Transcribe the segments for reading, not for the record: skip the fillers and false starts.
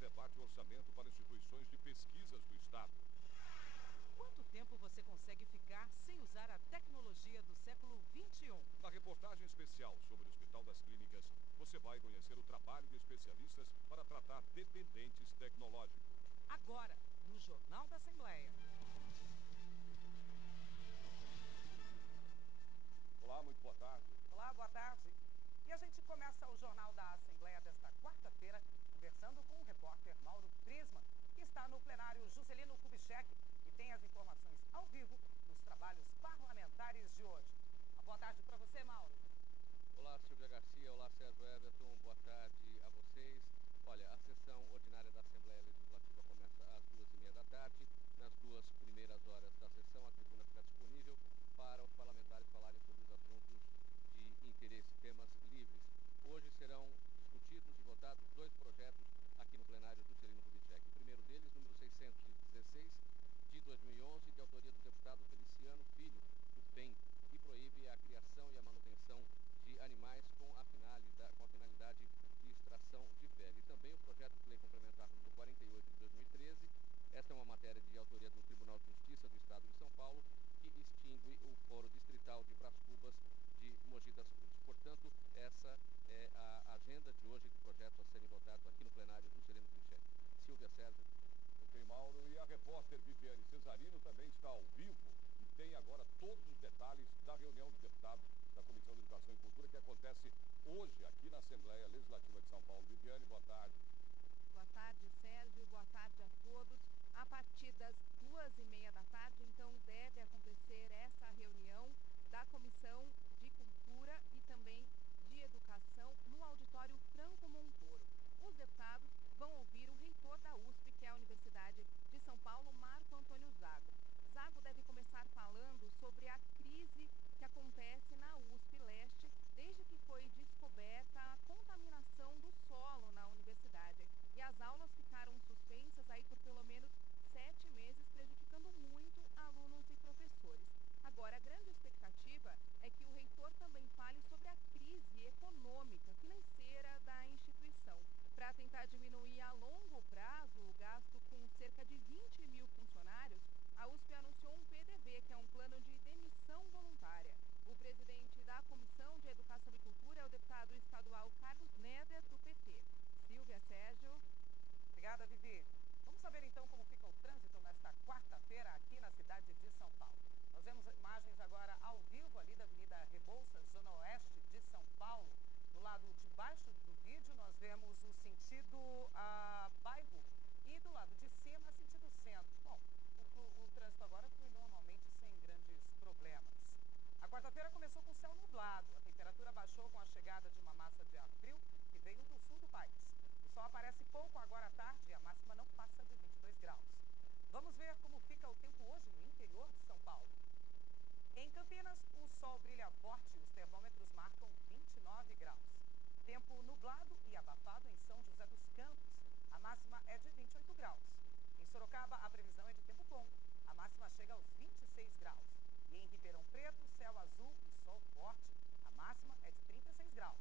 debate o orçamento para instituições de pesquisas do Estado. Quanto tempo você consegue ficar sem usar a tecnologia do século XXI? Na reportagem especial sobre o Hospital das Clínicas, você vai conhecer o trabalho de especialistas para tratar dependentes tecnológicos. Agora, no Jornal da Assembleia. Olá, muito boa tarde. Olá, boa tarde. E a gente começa o Jornal da Assembleia desta quarta-feira conversando com o repórter Mauro Prisma, que está no plenário Juscelino Kubitschek e tem as informações ao vivo dos trabalhos parlamentares de hoje. Uma boa tarde para você, Mauro. Olá, Silvia Garcia. Olá, Sérgio Everton. Boa tarde a vocês. Olha, a sessão ordinária da Assembleia Legislativa começa às 2h30 da tarde. Nas 2 primeiras horas da sessão, a tribuna fica disponível para os parlamentares falarem sobre os assuntos de interesse, temas livres. Hoje serão discutidos e votados 2 projetos aqui no plenário do Juscelino Kubitschek. O primeiro deles, número 616, de 2011, de autoria do deputado Feliciano Filho, do PEN, que proíbe a criação e a manutenção de animais com a finalidade de extração de pele. E também o projeto de lei complementar número 48 de 2013. Esta é uma matéria de autoria do Tribunal de Justiça do Estado de São Paulo, que extingue o foro distrital de Brás Cubas de Mogi das Cruzes. Portanto, essa é a agenda de hoje de projetos a serem votados aqui no plenário do Juscelino Kubitschek. Silvia, Sérgio. Ok, Mauro. E a repórter Viviane Cesarino também está ao vivo e tem agora todos os detalhes da reunião dos deputados da Comissão de Educação e Cultura que acontece hoje aqui na Assembleia Legislativa de São Paulo. Viviane, boa tarde. Boa tarde, Sérgio. Boa tarde a todos. A partir das 2h30 da tarde, então, deve acontecer essa reunião da Comissão de Cultura e também de Educação no auditório Franco Montoro. Os deputados vão ouvir o reitor da USP, que é a Universidade de São Paulo, Marco Antônio Zago. Zago deve começar falando sobre a crise que acontece na USP Leste desde que foi descoberta a contaminação do solo na universidade. E as aulas ficaram suspensas aí por pelo menos 7 meses, prejudicando muito alunos e professores. Agora, a grande expectativa é que o reitor também fale sobre a crise econômica, financeira da instituição. Para tentar diminuir a longo prazo o gasto com cerca de 20 mil funcionários, a USP anunciou um PDV, que é um plano de demissão voluntária. O presidente da Comissão de Educação e Cultura é o deputado estadual Carlos Neder, do PT. Silvia, Sérgio. Obrigada, Vivi. Vamos saber então como fica o trânsito nesta quarta-feira aqui na cidade de São Paulo. Nós vemos imagens agora ao vivo ali da Avenida Rebouças, zona oeste de São Paulo. Do lado de baixo do vídeo nós vemos o sentido bairro e do lado de cima sentido centro. Bom, o trânsito agora flui normalmente sem grandes problemas. A quarta-feira começou com céu nublado. A temperatura baixou com a chegada de uma massa de ar frio que veio do sul do país. O sol aparece pouco agora à tarde e a máxima não passa de 22 graus. Vamos ver como fica o tempo hoje no interior de São Paulo. Em Campinas, o sol brilha forte e os termômetros marcam 29 graus. Tempo nublado e abafado em São José dos Campos. A máxima é de 28 graus. Em Sorocaba, a previsão é de tempo bom. A máxima chega aos 26 graus. E em Ribeirão Preto, céu azul e sol forte. A máxima é de 36 graus.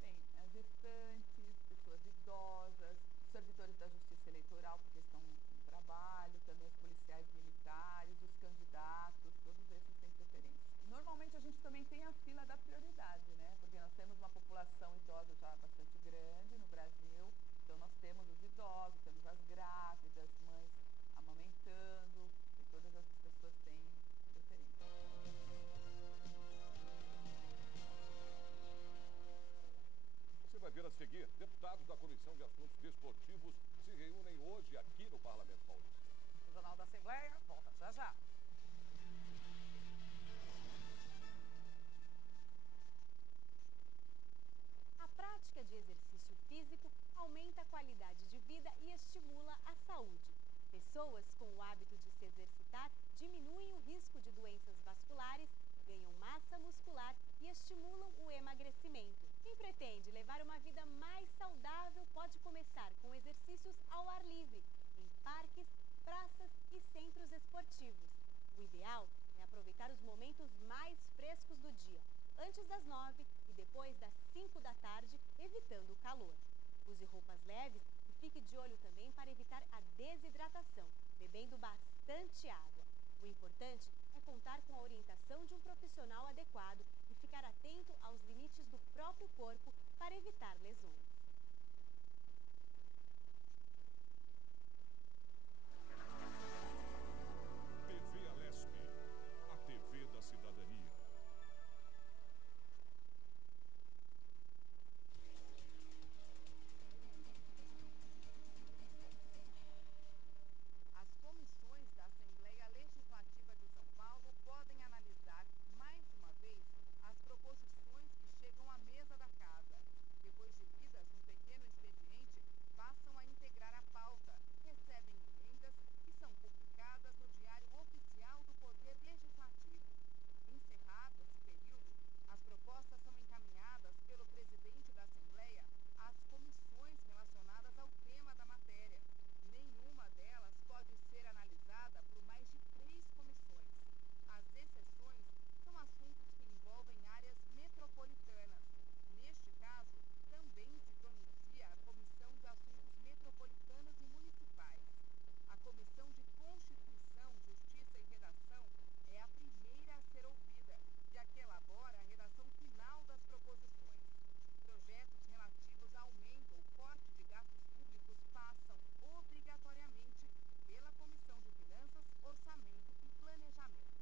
Bem, as gestantes, pessoas idosas, servidores da Justiça Eleitoral, porque estão no trabalho, também os policiais militares, os candidatos, todos esses têm preferência. E normalmente a gente também tem a fila da prioridade, né? Porque nós temos uma população idosa já bastante grande no Brasil, então nós temos os idosos, temos as grávidas, mães amamentando, e todas essas pessoas têm preferência. Você vai ver a seguir, deputados da Comissão de Assuntos Desportivos se reúnem hoje aqui no Parlamento Paulista. O Jornal da Assembleia volta já já. A prática de exercício físico aumenta a qualidade de vida e estimula a saúde. Pessoas com o hábito de se exercitar diminuem o risco de doenças vasculares, ganham massa muscular e estimulam o emagrecimento. Quem pretende levar uma vida mais saudável pode começar com exercícios ao ar livre, em parques, praças e centros esportivos. O ideal é aproveitar os momentos mais frescos do dia, antes das 9 e depois das 5 da tarde, evitando o calor. Use roupas leves e fique de olho também para evitar a desidratação, bebendo bastante água. O importante é contar com a orientação de um profissional adequado e ficar atento aos limites do próprio corpo para evitar lesões. TV Alesp, a TV da cidadania. As comissões da Assembleia Legislativa de São Paulo podem analisar mais de uma vez as proposições que chegam à mesa da casa. Depois de lidas num pequeno expediente, passam a integrar a pauta, recebem emendas e são publicadas no Diário Oficial do Poder Legislativo. Encerrado esse período, as propostas são encaminhadas pelo presidente da Assembleia às comissões relacionadas ao tema da matéria. Nenhuma delas pode ser analisada por mais de 3 comissões. As exceções são assuntos que envolvem áreas metropolitanas. Neste caso, também se pronuncia a Comissão de Assuntos Metropolitanos e Municipais. A Comissão de Constituição, Justiça e Redação é a primeira a ser ouvida, já que elabora a redação final das proposições. Projetos relativos a aumento ou corte de gastos públicos passam obrigatoriamente pela Comissão de Finanças, Orçamento e Planejamento.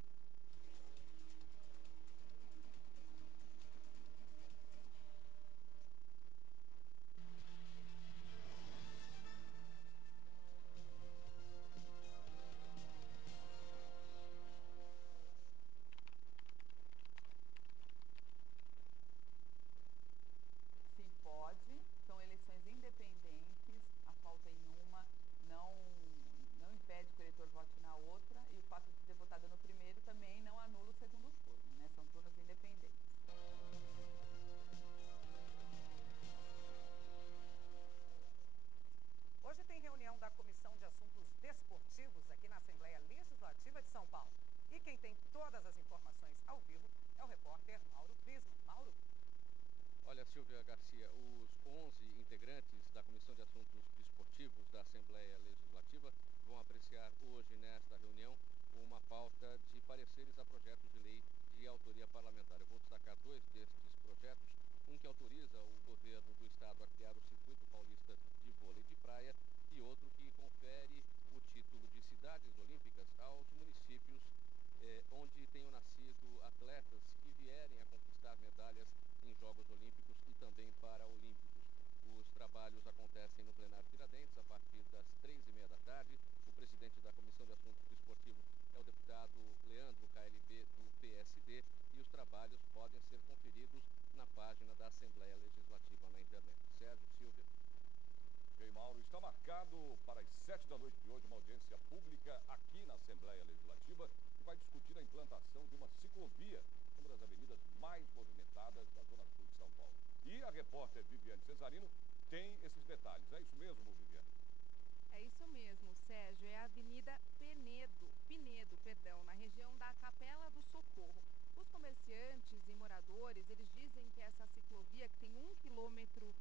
Sim, pode. São eleições independentes, a falta em uma não impede que o eleitor vote na outra, e o fato de ter votado no primeiro também não anula o segundo turno, né? São turnos independentes. Hoje tem reunião da Comissão de Assuntos Desportivos aqui na Assembleia Legislativa de São Paulo. E quem tem todas as informações ao vivo é o repórter Mauro Prisma. Mauro? Olha, Silvia Garcia, os 11 integrantes da Comissão de Assuntos Desportivos da Assembleia Legislativa vão apreciar hoje, nesta reunião, uma pauta de pareceres a projetos de lei de autoria parlamentar. Eu vou destacar 2 destes projetos, um que autoriza o governo do estado a criar o Circuito Paulista de Vôlei de Praia e outro que confere o título de cidades olímpicas aos municípios onde tenham nascido atletas que vierem a conquistar medalhas em Jogos Olímpicos e também Paraolímpicos. Os trabalhos acontecem no plenário Tiradentes a partir das 3h30 da tarde. O presidente da Comissão de Assuntos Desportivos é o deputado Leandro KLB, do PSD, e os trabalhos podem ser conferidos na página da Assembleia Legislativa na internet. Sérgio, Silvia. Ok, Mauro, está marcado para as 7 da noite de hoje uma audiência pública aqui na Assembleia Legislativa que vai discutir a implantação de uma ciclovia, uma das avenidas mais movimentadas da Zona Sul de São Paulo. E a repórter Viviane Cesarino tem esses detalhes. É isso mesmo, Viviane? É isso mesmo, Sérgio. É a Avenida Pinedo, na região da Capela do Socorro. Os comerciantes e moradores, eles dizem que essa ciclovia, que tem 1,5 quilômetro,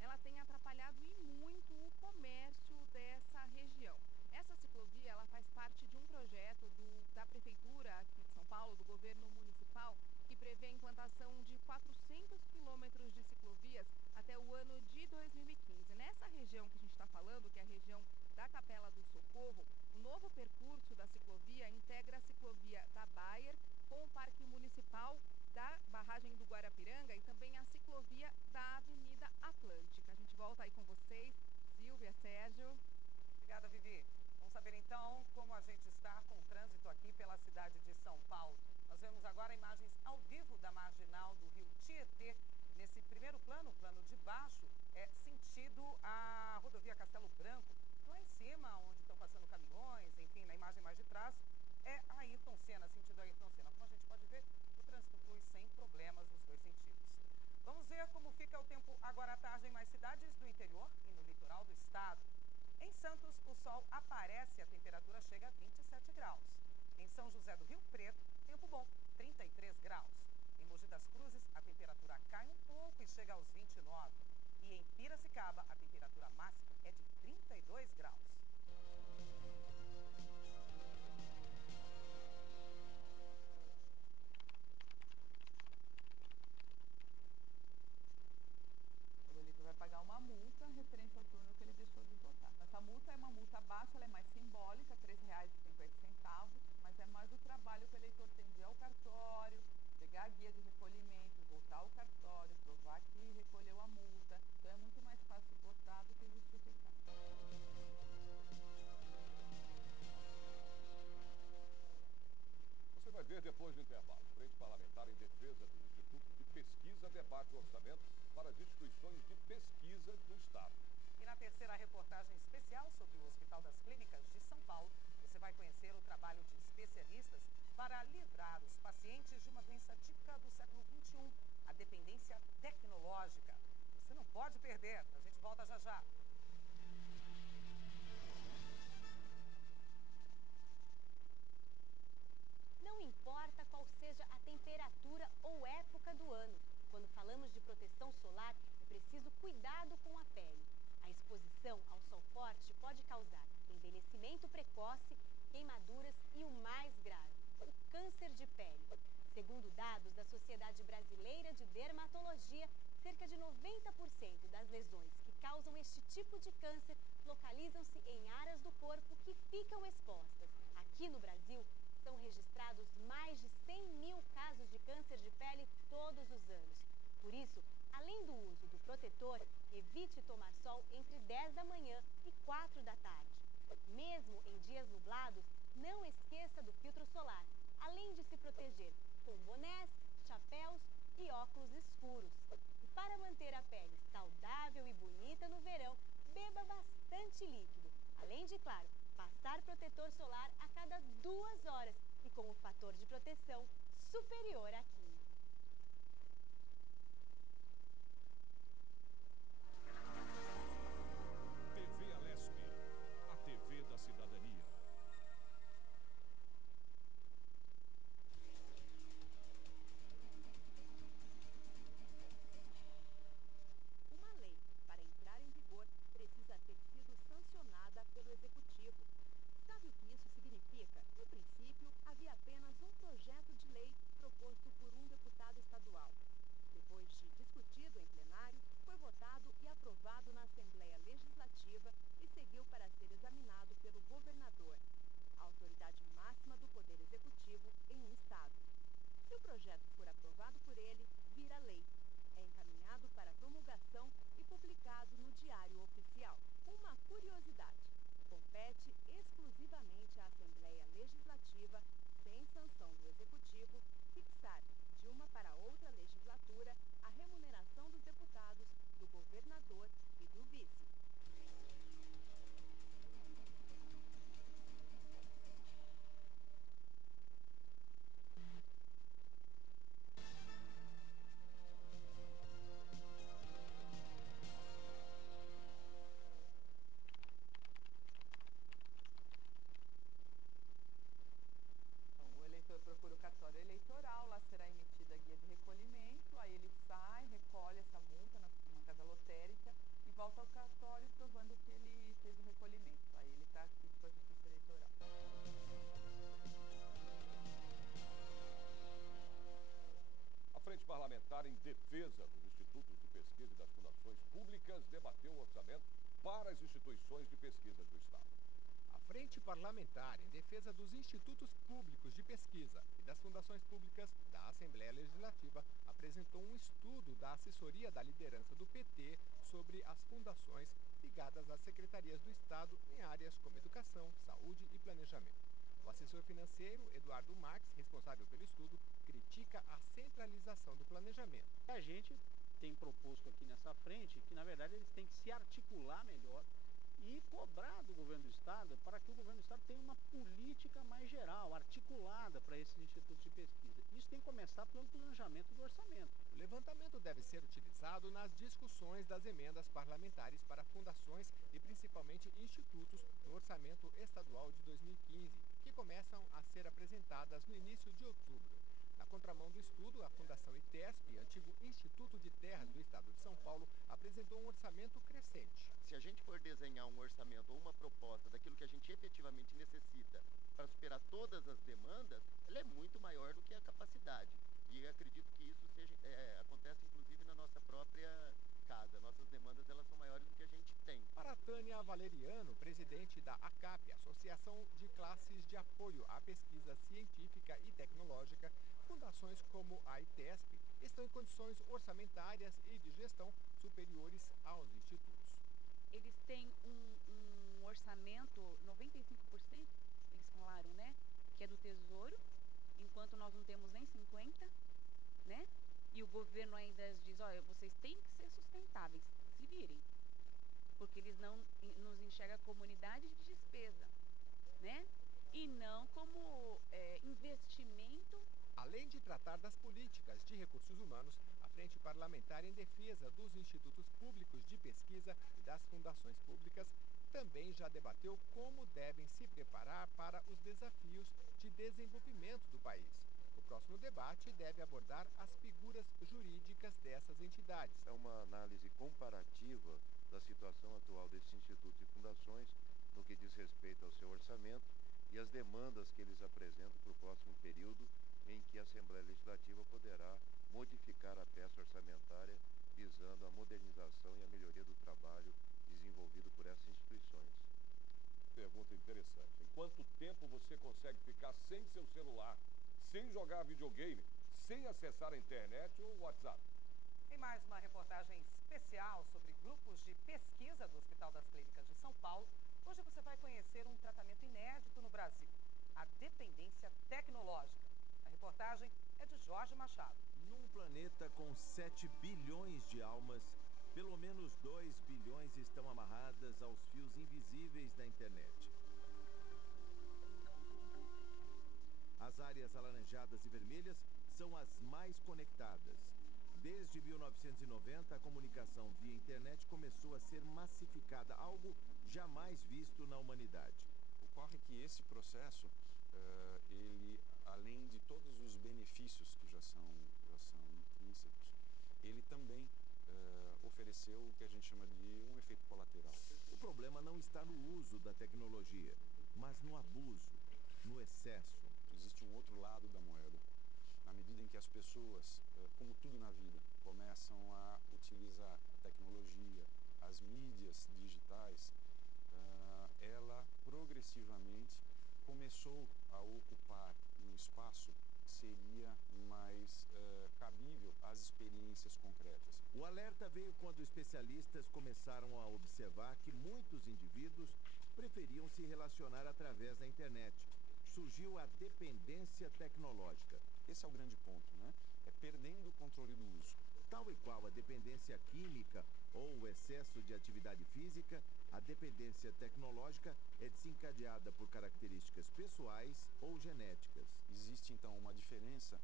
ela tem atrapalhado e muito o comércio dessa região. Essa ciclovia, ela faz parte de um projeto da Prefeitura aqui de São Paulo, do governo municipal, que prevê a implantação de 400 quilômetros de ciclovias até o ano de 2015. Nessa região que a gente está falando, que é a região da Capela do Socorro, o novo percurso da ciclovia integra a ciclovia da Bayer com o Parque Municipal da barragem do Guarapiranga e também a ciclovia da Avenida Atlântica. A gente volta aí com vocês, Silvia, Sérgio. Obrigada, Vivi. Vamos saber então como a gente está com o trânsito aqui pela cidade de São Paulo. Nós vemos agora imagens ao vivo da marginal do Rio Tietê. Nesse primeiro plano, o plano de baixo, é sentido a rodovia Castelo Branco. Lá em cima, onde estão passando caminhões, enfim, na imagem mais de trás, é Ayrton Senna, sentido Ayrton Senna. Como a gente pode ver, o trânsito flui sem problemas nos 2 sentidos. Vamos ver como fica o tempo agora à tarde em mais cidades do interior e no litoral do estado. Em Santos, o sol aparece e a temperatura chega a 27 graus. Em São José do Rio Preto, tempo bom, 33 graus. Em Mogi das Cruzes, a temperatura cai um pouco e chega aos 29. E em Piracicaba, a temperatura máxima é de 32 graus. O eleitor vai pagar uma multa referente ao turno que ele deixou de votar. Essa multa é uma multa baixa, ela é mais simbólica, R$ 3,50, mas é mais o trabalho que o eleitor tem de ir ao cartório, pegar a guia de recolhimento, voltar ao cartório, provar que recolheu a multa. Então é muito mais fácil votar do que justificar. Você vai ver depois do intervalo. Frente Parlamentar em Defesa dos Institutos de Pesquisa debate o orçamento para as instituições de pesquisa do Estado. E na terceira reportagem especial sobre o Hospital das Clínicas de São Paulo, você vai conhecer o trabalho de especialistas para livrar os pacientes de uma doença típica do século XXI, a dependência tecnológica. Você não pode perder. A gente volta já já. Não importa qual seja a temperatura ou época do ano, quando falamos de proteção solar, é preciso cuidado com a pele. A exposição ao sol forte pode causar envelhecimento precoce, queimaduras e o mais grave, o câncer de pele. Segundo dados da Sociedade Brasileira de Dermatologia, cerca de 90% das lesões que causam este tipo de câncer localizam-se em áreas do corpo que ficam expostas. Aqui no Brasil, são registrados mais de 100 mil casos de câncer de pele todos os anos. Por isso, além do uso do protetor, evite tomar sol entre 10 da manhã e 4 da tarde. Mesmo em dias nublados, não esqueça do filtro solar, além de se proteger com bonés, chapéus e óculos escuros. E para manter a pele saudável e bonita no verão, beba bastante líquido. Além de, claro, passar protetor solar a cada 2 horas e com o fator de proteção superior a 15. TV Alesp, a TV da cidadania. Uma lei, para entrar em vigor, precisa ter sido sancionada pelo Executivo. Sabe o que isso significa? No princípio, havia apenas um projeto de lei proposto por um deputado estadual. Depois de discutido em plenário, foi votado e aprovado na Assembleia Legislativa e seguiu para ser examinado pelo governador, a autoridade máxima do Poder Executivo em um estado. Se o projeto for aprovado por ele, vira lei. É encaminhado para promulgação e publicado no Diário Oficial. Uma curiosidade: compete exclusivamente à Assembleia Legislativa, sem sanção do Executivo, fixar, de uma para outra legislatura, a remuneração dos deputados, do governador e do vice. Então, o eleitor procura o cartório eleitoral, lá será emitida a guia de recolhimento, aí ele sai, recolhe essa multa numa casa lotérica e volta ao cartório provando que ele fez o recolhimento. Aí ele está aqui com a Justiça Eleitoral. A Frente Parlamentar em Defesa dos Institutos de Pesquisa e das Fundações Públicas debateu o orçamento para as instituições de pesquisa do Estado. A Frente Parlamentar em Defesa dos Institutos Públicos de Pesquisa e das Fundações Públicas da Assembleia Legislativa apresentou um estudo da assessoria da liderança do PT sobre as fundações ligadas às secretarias do Estado em áreas como educação, saúde e planejamento. O assessor financeiro, Eduardo Marques, responsável pelo estudo, critica a centralização do planejamento. A gente tem proposto aqui nessa frente que, na verdade, eles têm que se articular melhor e cobrar do governo do Estado para que o governo do Estado tenha uma política mais geral, articulada para esses institutos de pesquisa. Isso tem que começar pelo planejamento do orçamento. O levantamento deve ser utilizado nas discussões das emendas parlamentares para fundações e principalmente institutos no orçamento estadual de 2015, que começam a ser apresentadas no início de outubro. Na contramão do estudo, a Fundação ITESP, antigo Instituto de Terras do Estado de São Paulo, apresentou um orçamento crescente. Se a gente for desenhar um orçamento ou uma proposta daquilo que a gente efetivamente necessita para superar todas as demandas, ela é muito maior do que a capacidade. E acredito que isso acontece inclusive na nossa própria casa. Nossas demandas elas são maiores do que a gente tem. Para a Tânia Valeriano, presidente da ACAP, Associação de Classes de Apoio à Pesquisa Científica e Tecnológica, fundações como a ITESP estão em condições orçamentárias e de gestão superiores aos institutos. Eles têm um orçamento, 95%, eles falaram, né? Que é do Tesouro, enquanto nós não temos nem 50%, né? E o governo ainda diz, olha, vocês têm que ser sustentáveis, se virem. Porque eles não nos enxergam como unidade de despesa, né? E não como investimento. Além de tratar das políticas de recursos humanos, a Frente Parlamentar em Defesa dos Institutos Públicos de Pesquisa e das Fundações Públicas também já debateu como devem se preparar para os desafios de desenvolvimento do país. O próximo debate deve abordar as figuras jurídicas dessas entidades. É uma análise comparativa da situação atual desses institutos e fundações no que diz respeito ao seu orçamento e as demandas que eles apresentam para o próximo período, em que a Assembleia Legislativa poderá modificar a peça orçamentária visando a modernização e a melhoria do trabalho desenvolvido por essas instituições. Pergunta interessante. Em quanto tempo você consegue ficar sem seu celular, sem jogar videogame, sem acessar a internet ou o WhatsApp? Em mais uma reportagem especial sobre grupos de pesquisa do Hospital das Clínicas de São Paulo, hoje você vai conhecer um tratamento inédito no Brasil, a dependência tecnológica. A reportagem é de Jorge Machado. Num planeta com 7 bilhões de almas, pelo menos 2 bilhões estão amarradas aos fios invisíveis da internet. As áreas alaranjadas e vermelhas são as mais conectadas. Desde 1990, a comunicação via internet começou a ser massificada, algo jamais visto na humanidade. Ocorre que esse processo, ele, além de todos os benefícios que já são intrínsecos, ele também ofereceu o que a gente chama de um efeito colateral. O problema não está no uso da tecnologia, mas no abuso, no excesso. Existe um outro lado da moeda. Na medida em que as pessoas, como tudo na vida, começam a utilizar a tecnologia, as mídias digitais, ela progressivamente começou a ocupar um espaço que seria mais cabível às experiências concretas. O alerta veio quando especialistas começaram a observar que muitos indivíduos preferiam se relacionar através da internet. Surgiu a dependência tecnológica. Esse é o grande ponto, né? É perdendo o controle do uso. Tal e qual a dependência química ou o excesso de atividade física, a dependência tecnológica é desencadeada por características pessoais ou genéticas. Existe, então, uma diferença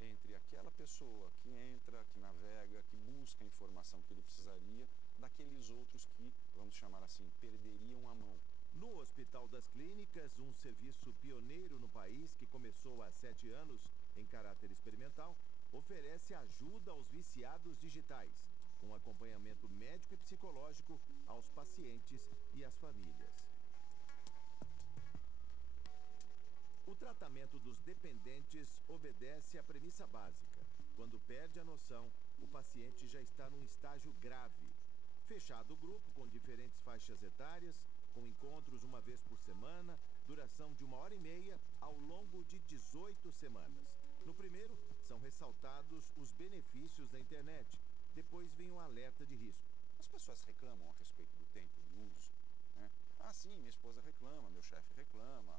entre aquela pessoa que entra, que navega, que busca a informação que ele precisaria, daqueles outros que, vamos chamar assim, perderiam a mão. No Hospital das Clínicas, um serviço pioneiro no país que começou há 7 anos em caráter experimental, oferece ajuda aos viciados digitais, com acompanhamento médico e psicológico aos pacientes e às famílias. O tratamento dos dependentes obedece à premissa básica. Quando perde a noção, o paciente já está num estágio grave. Fechado o grupo com diferentes faixas etárias, com encontros uma vez por semana, duração de 1h30 ao longo de 18 semanas. No primeiro, são ressaltados os benefícios da internet. Depois vem um alerta de risco. As pessoas reclamam a respeito do tempo de uso, né? Ah, sim, minha esposa reclama, meu chefe reclama,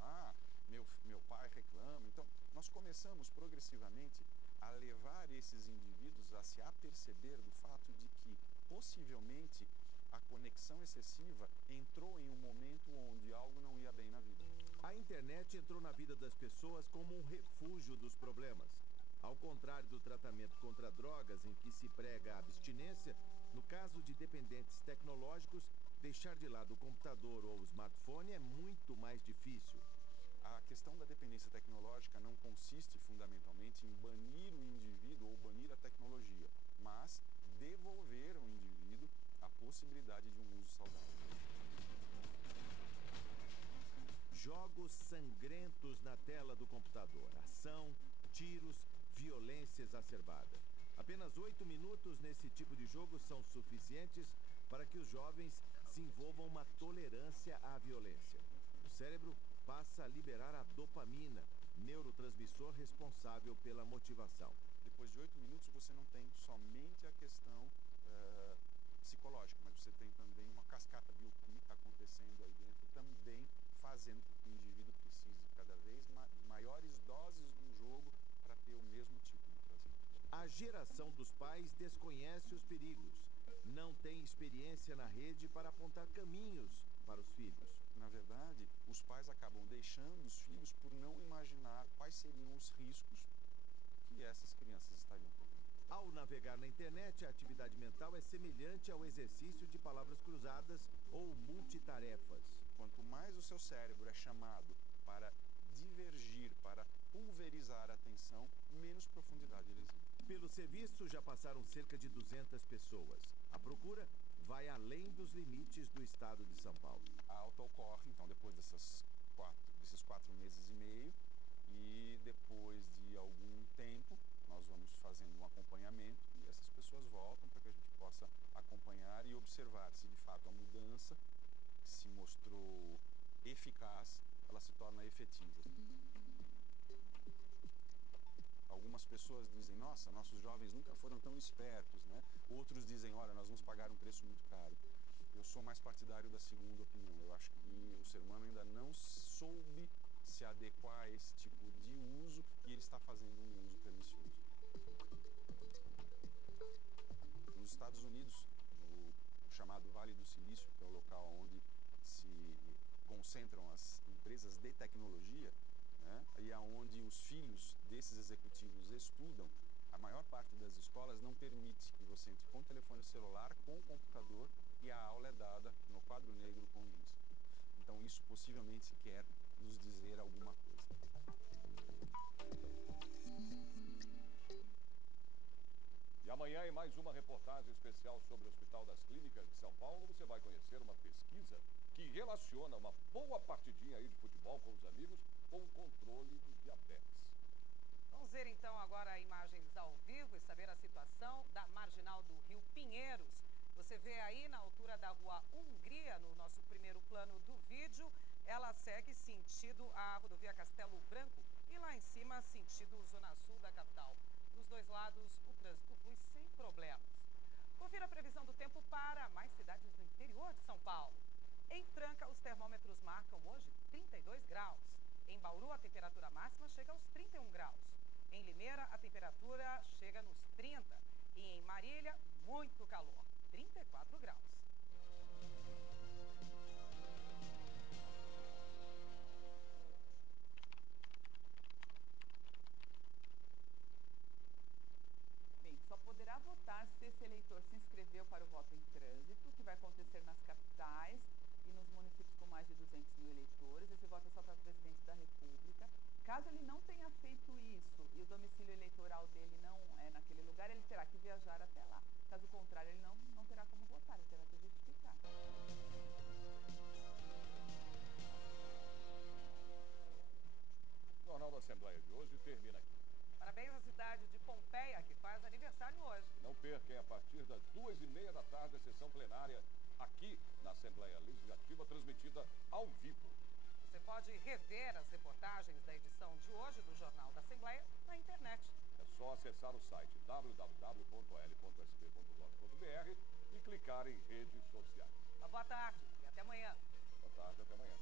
meu pai reclama. Então, nós começamos progressivamente a levar esses indivíduos a se aperceber do fato de que, possivelmente, a conexão excessiva entrou em um momento onde algo não ia bem na vida. A internet entrou na vida das pessoas como um refúgio dos problemas. Ao contrário do tratamento contra drogas, em que se prega a abstinência, no caso de dependentes tecnológicos, deixar de lado o computador ou o smartphone é muito mais difícil. a questão da dependência tecnológica não consiste fundamentalmente em banir o indivíduo ou banir a tecnologia, mas devolver ao indivíduo a possibilidade de um uso saudável. Jogos sangrentos na tela do computador. Ação, tiros, violência exacerbada. Apenas 8 minutos nesse tipo de jogo são suficientes para que os jovens desenvolvam uma tolerância à violência. O cérebro passa a liberar a dopamina, neurotransmissor responsável pela motivação. Depois de 8 minutos você não tem somente a questão psicológica, mas você tem também uma cascata bioquímica acontecendo aí dentro, também fazendo com que o indivíduo precise cada vez maiores doses do jogo para ter o mesmo tipo de prazer. A geração dos pais desconhece os perigos, não tem experiência na rede para apontar caminhos para os filhos. Na verdade, os pais acabam deixando os filhos por não imaginar quais seriam os riscos que essas crianças estariam correndo. Ao navegar na internet, a atividade mental é semelhante ao exercício de palavras cruzadas ou multitarefas. Quanto mais o seu cérebro é chamado para divergir, para pulverizar a atenção, menos profundidade ele exige. Pelo serviço já passaram cerca de 200 pessoas. A procura vai além dos limites do estado de São Paulo. A alta ocorre, então, depois desses 4 meses e meio, e depois de algum tempo nós vamos fazendo um acompanhamento e essas pessoas voltam para que a gente possa acompanhar e observar se de fato a mudança que se mostrou eficaz, ela se torna efetiva. Algumas pessoas dizem, nossa, nossos jovens nunca foram tão espertos, né? Outros dizem, olha, nós vamos pagar um preço muito caro. Eu sou mais partidário da segunda opinião. Eu acho que o ser humano ainda não soube se adequar a esse tipo de uso e ele está fazendo um uso pernicioso. Nos Estados Unidos, no chamado Vale do Silício, que é o local onde se concentram as empresas de tecnologia, né, e aonde os filhos desses executivos estudam, a maior parte das escolas não permite que você entre com o telefone celular, com o computador, e a aula é dada no quadro negro com giz. Então isso possivelmente quer nos dizer alguma coisa. E amanhã, em mais uma reportagem especial sobre o Hospital das Clínicas de São Paulo, você vai conhecer uma pesquisa que relaciona uma boa partidinha aí de futebol com os amigos com o controle do diabetes. Vamos ver então agora imagens ao vivo e saber a situação da marginal do Rio Pinheiros. Você vê aí na altura da rua Hungria, no nosso primeiro plano do vídeo, ela segue sentido a rodovia Castelo Branco e lá em cima sentido Zona Sul da capital. Dos dois lados o trânsito flui sem problemas. Confira a previsão do tempo para mais cidades do interior de São Paulo. Em Tranca, os termômetros marcam hoje 32 graus. Em Bauru, a temperatura máxima chega aos 31 graus. Em Limeira, a temperatura chega nos 30. E em Marília, muito calor, 34 graus. Bem, só poderá votar se esse eleitor se inscreveu para o voto em trânsito, que vai acontecer nas capitais e nos municípios com mais de 200 mil eleitores. Esse voto é só para presidente da República. Caso ele não tenha feito isso e o domicílio eleitoral dele não é naquele lugar, ele terá que viajar até lá. Caso contrário, ele não terá como votar, ele terá que justificar. O Jornal da Assembleia de hoje termina aqui. Parabéns à cidade de Pompeia, que faz aniversário hoje. Não percam, a partir das 2h30 da tarde, a sessão plenária aqui na Assembleia Legislativa, transmitida ao vivo. Você pode rever as reportagens da edição de hoje do Jornal da Assembleia na internet. É só acessar o site www.l.sp.gov.br e clicar em redes sociais. Uma boa tarde e até amanhã. Boa tarde, até amanhã.